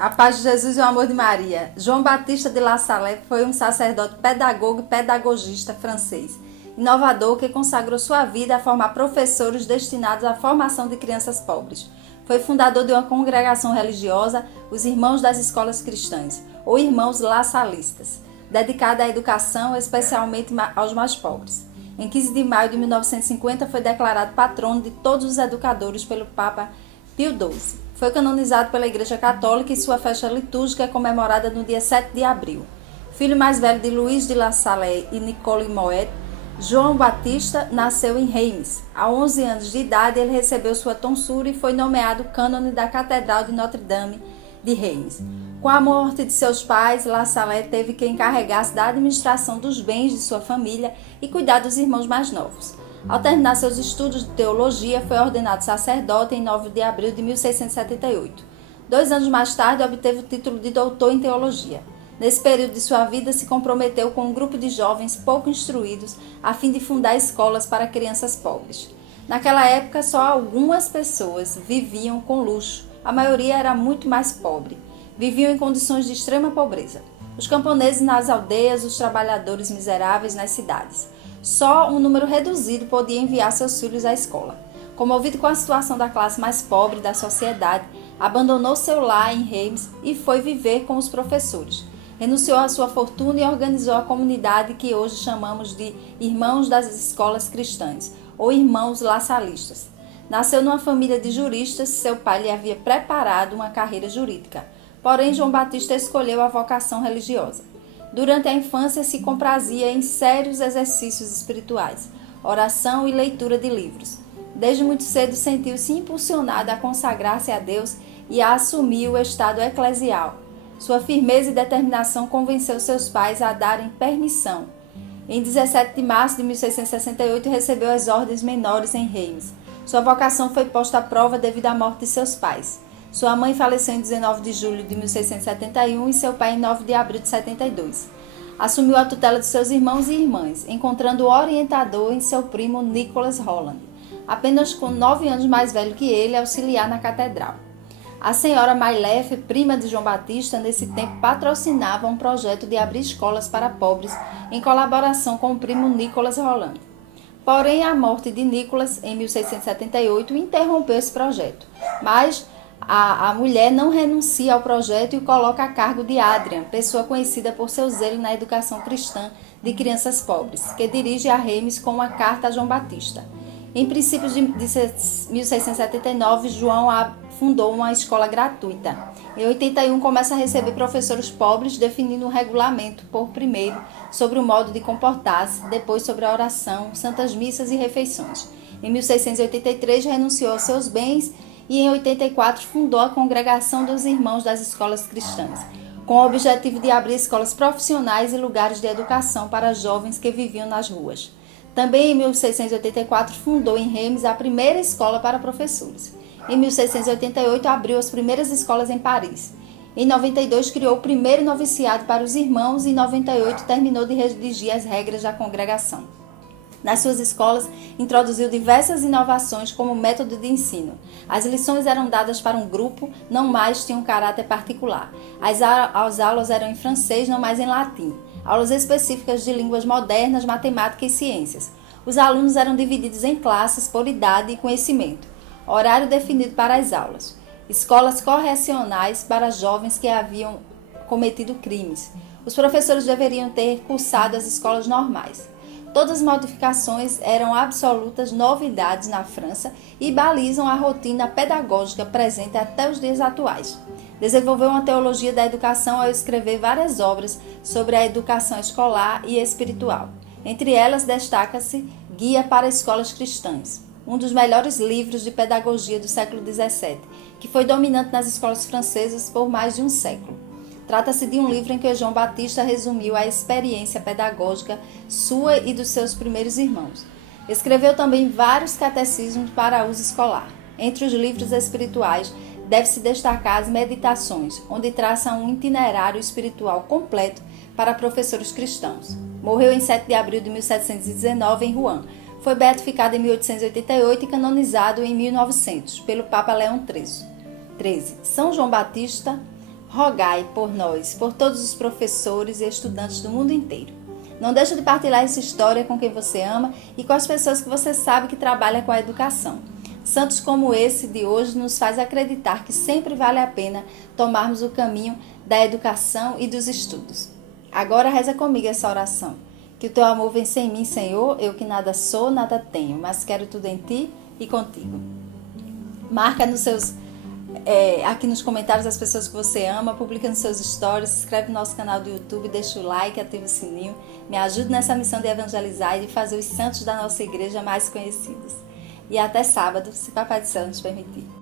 A paz de Jesus e o amor de Maria. João Batista de La Salle foi um sacerdote pedagogo e pedagogista francês, inovador que consagrou sua vida a formar professores destinados à formação de crianças pobres. Foi fundador de uma congregação religiosa, os Irmãos das Escolas Cristãs, ou Irmãos La Salistas, dedicada à educação, especialmente aos mais pobres. Em 15 de maio de 1950 foi declarado patrono de todos os educadores pelo Papa Pio XII. Foi canonizado pela Igreja Católica e sua festa litúrgica é comemorada no dia 7 de abril. Filho mais velho de Luís de La Salle e Nicole Moet, João Batista nasceu em Reims. A 11 anos de idade, ele recebeu sua tonsura e foi nomeado cânone da Catedral de Notre-Dame de Reims. Com a morte de seus pais, La Salle teve que encarregar-se da administração dos bens de sua família e cuidar dos irmãos mais novos. Ao terminar seus estudos de teologia, foi ordenado sacerdote em 9 de abril de 1678. 2 anos mais tarde, obteve o título de doutor em teologia. Nesse período de sua vida, se comprometeu com um grupo de jovens pouco instruídos a fim de fundar escolas para crianças pobres. Naquela época, só algumas pessoas viviam com luxo. A maioria era muito mais pobre. Viviam em condições de extrema pobreza. Os camponeses nas aldeias, os trabalhadores miseráveis nas cidades. Só um número reduzido podia enviar seus filhos à escola. Comovido com a situação da classe mais pobre da sociedade, abandonou seu lar em Reims e foi viver com os professores. Renunciou à sua fortuna e organizou a comunidade que hoje chamamos de Irmãos das Escolas Cristãs, ou Irmãos Lassalistas. Nasceu numa família de juristas, seu pai lhe havia preparado uma carreira jurídica. Porém, João Batista escolheu a vocação religiosa. Durante a infância se comprazia em sérios exercícios espirituais, oração e leitura de livros. Desde muito cedo sentiu-se impulsionado a consagrar-se a Deus e a assumir o estado eclesial. Sua firmeza e determinação convenceu seus pais a darem permissão. Em 17 de março de 1668 recebeu as ordens menores em Reims. Sua vocação foi posta à prova devido à morte de seus pais. Sua mãe faleceu em 19 de julho de 1671 e seu pai em 9 de abril de 72. Assumiu a tutela de seus irmãos e irmãs, encontrando orientador em seu primo Nicholas Holland, apenas com 9 anos mais velho que ele, auxiliar na catedral. A senhora Mailef, prima de João Batista, nesse tempo patrocinava um projeto de abrir escolas para pobres em colaboração com o primo Nicholas Holland. Porém, a morte de Nicholas, em 1678, interrompeu esse projeto, mas a mulher não renuncia ao projeto e o coloca a cargo de Adrian, pessoa conhecida por seu zelo na educação cristã de crianças pobres, que dirige a Reims com uma carta a João Batista. Em princípios de 1679, João fundou uma escola gratuita. Em 81, começa a receber professores pobres, definindo um regulamento, por primeiro, sobre o modo de comportar-se, depois sobre a oração, santas missas e refeições. Em 1683, renunciou aos seus bens e em 84 fundou a Congregação dos Irmãos das Escolas Cristãs, com o objetivo de abrir escolas profissionais e lugares de educação para jovens que viviam nas ruas. Também em 1684 fundou em Reims a primeira escola para professores. Em 1688 abriu as primeiras escolas em Paris. Em 92 criou o primeiro noviciado para os irmãos e em 98 terminou de redigir as regras da congregação. Nas suas escolas, introduziu diversas inovações como método de ensino. As lições eram dadas para um grupo, não mais tinham caráter particular. As aulas eram em francês, não mais em latim. Aulas específicas de línguas modernas, matemática e ciências. Os alunos eram divididos em classes por idade e conhecimento. Horário definido para as aulas. Escolas correcionais para jovens que haviam cometido crimes. Os professores deveriam ter cursado as escolas normais. Todas as modificações eram absolutas novidades na França e balizam a rotina pedagógica presente até os dias atuais. Desenvolveu uma teologia da educação ao escrever várias obras sobre a educação escolar e espiritual. Entre elas destaca-se Guia para Escolas Cristãs, um dos melhores livros de pedagogia do século XVII, que foi dominante nas escolas francesas por mais de um século. Trata-se de um livro em que João Batista resumiu a experiência pedagógica sua e dos seus primeiros irmãos. Escreveu também vários catecismos para uso escolar. Entre os livros espirituais, deve-se destacar as Meditações, onde traça um itinerário espiritual completo para professores cristãos. Morreu em 7 de abril de 1719 em Rouen. Foi beatificado em 1888 e canonizado em 1900 pelo Papa Leão XIII. São João Batista rogai por nós, por todos os professores e estudantes do mundo inteiro. Não deixe de partilhar essa história com quem você ama e com as pessoas que você sabe que trabalham com a educação. Santos como esse de hoje nos faz acreditar que sempre vale a pena tomarmos o caminho da educação e dos estudos. Agora reza comigo essa oração. Que o teu amor vença em mim, Senhor, eu que nada sou, nada tenho, mas quero tudo em ti e contigo. Marca aqui nos comentários as pessoas que você ama, publica nos seus stories, se inscreve no nosso canal do YouTube, deixa o like, ativa o sininho, me ajude nessa missão de evangelizar e de fazer os santos da nossa igreja mais conhecidos. E até sábado, se Papai do Céu nos permitir.